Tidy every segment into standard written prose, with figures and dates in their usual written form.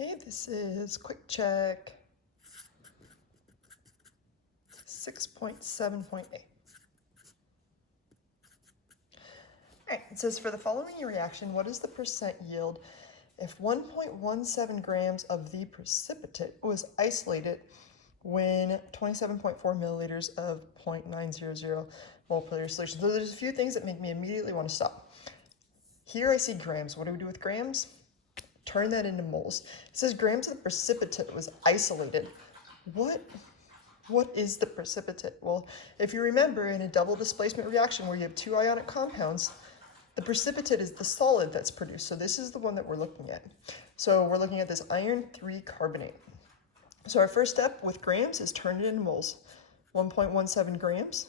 Okay, this is quick check 6.7.8. All right, it says for the following reaction, what is the percent yield if 1.17 grams of the precipitate was isolated when 27.4 milliliters of 0.900 mole per liter solution? So there's a few things that make me immediately want to stop. Here I see grams. What do we do with grams? Turn that into moles. It says grams of the precipitate was isolated. What is the precipitate? Well, if you remember, in a double displacement reaction where you have two ionic compounds, the precipitate is the solid that's produced. So this is the one that we're looking at. So we're looking at this iron 3 carbonate. So our first step with grams is turn it into moles. 1.17 grams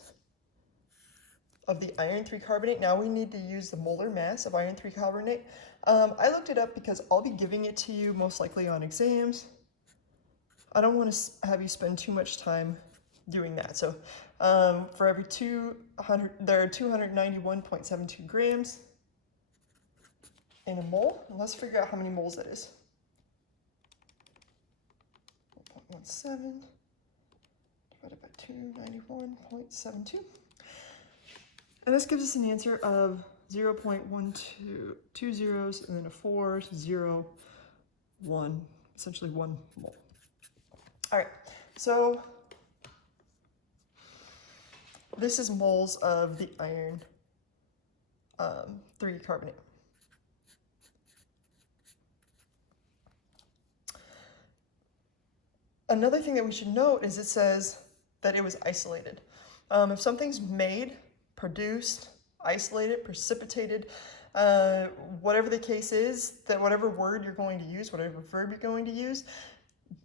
of the iron 3 carbonate. Now we need to use the molar mass of iron 3 carbonate. I looked it up because I'll be giving it to you most likely on exams. I don't want to have you spend too much time doing that. So for every 200, there are 291.72 grams in a mole. And let's figure out how many moles that is. 1.17 divided by 291.72. And this gives us an answer of 0.12, 2 zeros, and then a 4, 0, 1, essentially 1 mole. All right, so this is moles of the iron 3 carbonate. Another thing that we should note is it says that it was isolated. If something's made, produced, isolated, precipitated, whatever the case is, that whatever word you're going to use, whatever verb you're going to use,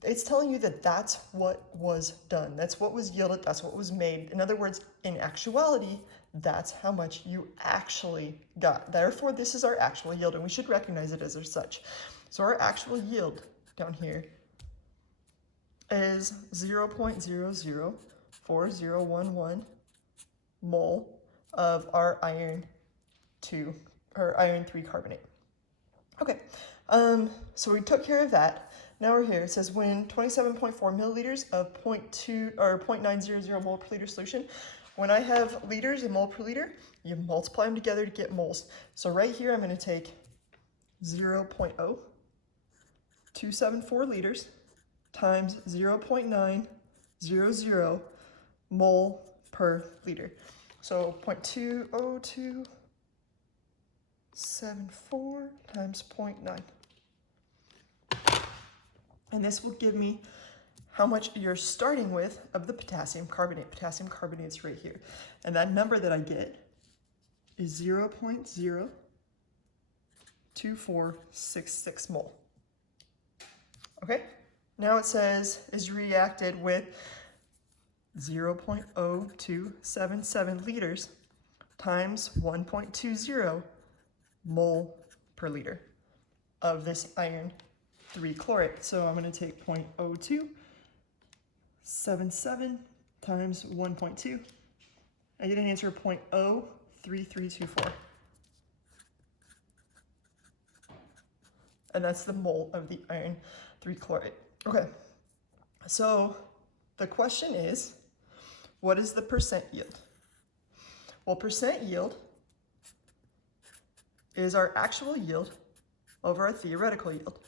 it's telling you that that's what was done. That's what was yielded. That's what was made. In other words, in actuality, that's how much you actually got. Therefore, this is our actual yield, and we should recognize it as such. So our actual yield down here is 0.004011 mole of our iron 3 carbonate. Okay, so we took care of that. Now we're here. It says when 27.4 milliliters of 0.900 mole per liter solution. When I have liters and mole per liter, you multiply them together to get moles. So right here, I'm going to take 0.0274 liters times 0.900 mole per liter. So 0.20274 times 0.9. And this will give me how much you're starting with of the potassium carbonate. Potassium carbonate's right here. And that number that I get is 0.02466 mole. Okay? Now it says is reacted with 0.0277 liters times 1.20 mole per liter of this iron 3 chlorate. So I'm going to take 0.0277 times 1.2. I get an answer of 0.03324. And that's the mole of the iron 3 chlorate. Okay, so the question is, what is the percent yield? Well, percent yield is our actual yield over our theoretical yield.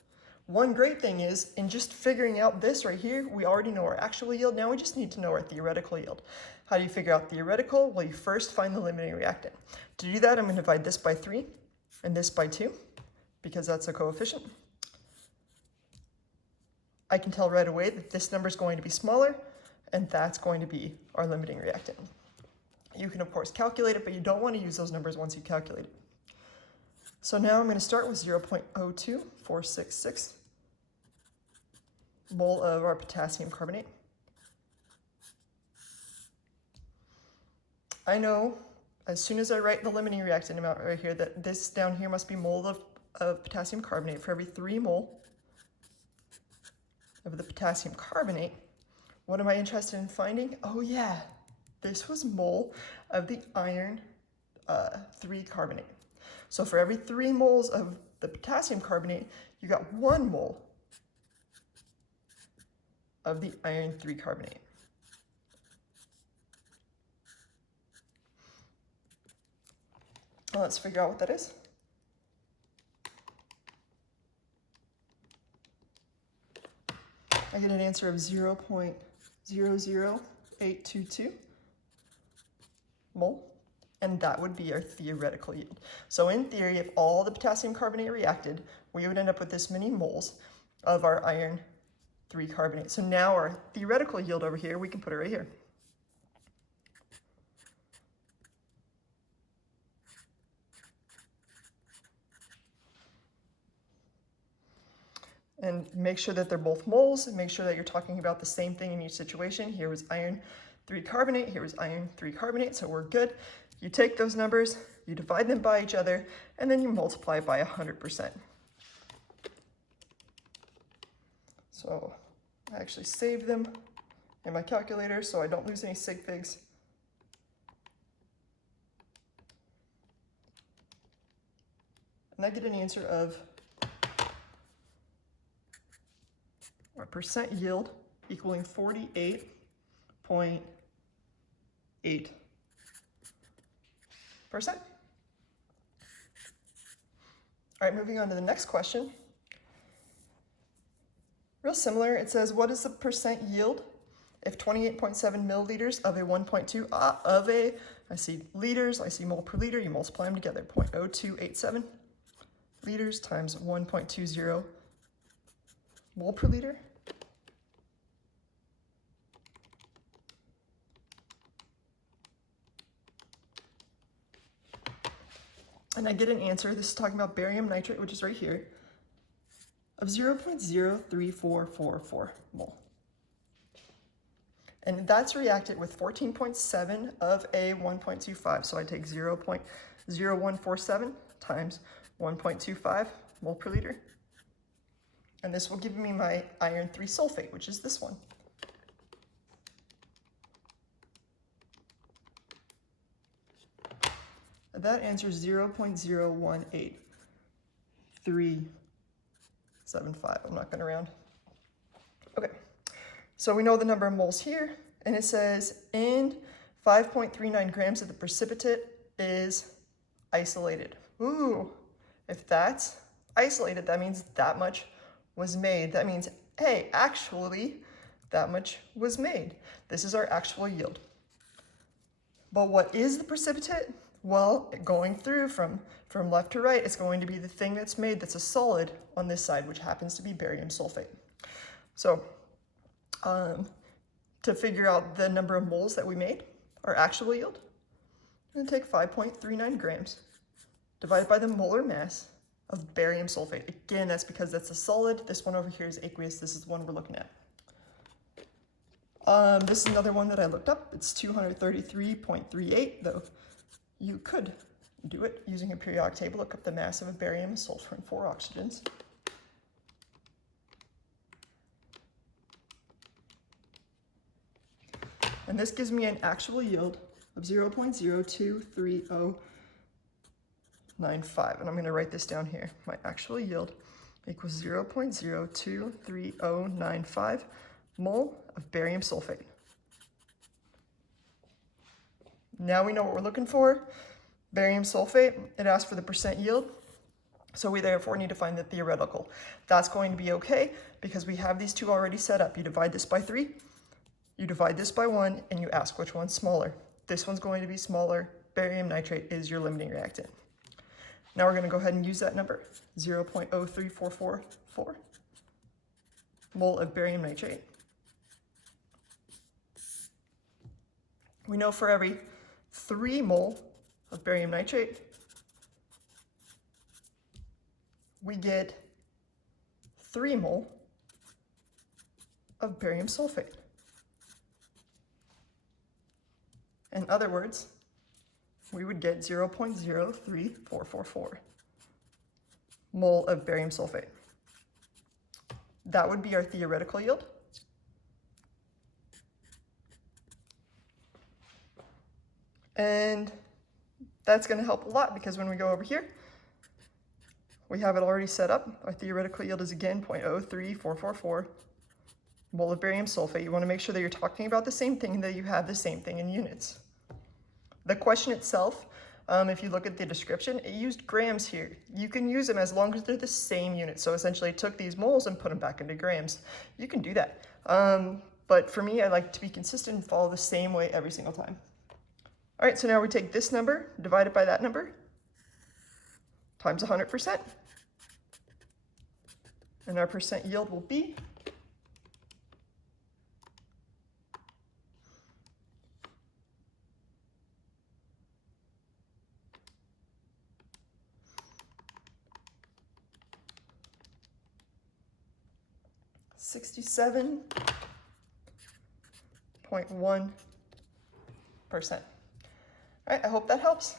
One great thing is, in just figuring out this right here, we already know our actual yield. Now we just need to know our theoretical yield. How do you figure out theoretical? Well, you first find the limiting reactant. To do that, I'm going to divide this by 3 and this by 2 because that's a coefficient. I can tell right away that this number is going to be smaller, and that's going to be our limiting reactant. You can, of course, calculate it, but you don't want to use those numbers once you calculate it. So now I'm going to start with 0.02466 mole of our potassium carbonate. I know as soon as I write the limiting reactant amount right here that this down here must be mole of potassium carbonate. For every 3 mole of the potassium carbonate, what am I interested in finding? Oh yeah, this was mole of the iron 3 carbonate. So for every 3 moles of the potassium carbonate, you got 1 mole of the iron 3 carbonate. Well, let's figure out what that is. I get an answer of 0.00822 mole, and that would be our theoretical yield. So in theory, if all the potassium carbonate reacted, we would end up with this many moles of our iron 3 carbonate. So now our theoretical yield over here, we can put it right here. And make sure that they're both moles, and make sure that you're talking about the same thing in each situation. Here was iron 3 carbonate, here was iron 3 carbonate, so we're good. You take those numbers, you divide them by each other, and then you multiply by 100%. So I actually save them in my calculator so I don't lose any sig figs. And I get an answer of our percent yield equaling 48.8%. All right, moving on to the next question. Real similar, it says, what is the percent yield if 28.7 milliliters of a 1.2 I see liters, I see mole per liter, you multiply them together, 0.0287 liters times 1.20 mole per liter. And I get an answer, this is talking about barium nitrate, which is right here, of 0.03444 mole. And that's reacted with 14.7 of a 1.25. So I take 0.0147 times 1.25 mole per liter. And this will give me my iron 3 sulfate, which is this one. That answers 0.018375. I'm not going to round. Okay, so we know the number of moles here, and it says in 5.39 grams of the precipitate is isolated. Ooh, if that's isolated, that means that much was made. That means, hey, actually, that much was made. This is our actual yield. But what is the precipitate? Well, going through from left to right, it's going to be the thing that's made that's a solid on this side, which happens to be barium sulfate. So to figure out the number of moles that we made, our actual yield, I'm going to take 5.39 grams divided by the molar mass of barium sulfate. Again, that's because that's a solid. This one over here is aqueous. This is the one we're looking at. This is another one that I looked up. It's 233.38, though you could do it using a periodic table. Look up the mass of a barium, a sulfur, and 4 oxygens. And this gives me an actual yield of 0.02309.5. And I'm going to write this down here. My actual yield equals 0.02309.5 mole of barium sulfate. Now we know what we're looking for. Barium sulfate, it asks for the percent yield. So we therefore need to find the theoretical. That's going to be okay because we have these two already set up. You divide this by 3, you divide this by 1, and you ask which one's smaller. This one's going to be smaller. Barium nitrate is your limiting reactant. Now we're going to go ahead and use that number, 0.03444 mole of barium nitrate. We know for every 3 mole of barium nitrate, we get 3 mole of barium sulfate. In other words, we would get 0.03444 mole of barium sulfate. That would be our theoretical yield. And that's going to help a lot because when we go over here, we have it already set up. Our theoretical yield is again 0.03444 mole of barium sulfate. You want to make sure that you're talking about the same thing and that you have the same thing in units. The question itself, if you look at the description, it used grams here. You can use them as long as they're the same unit. So essentially it took these moles and put them back into grams. You can do that. But for me, I like to be consistent and follow the same way every single time. All right, so now we take this number, divide it by that number, times 100%. And our percent yield will be 67.1%. All right, I hope that helps.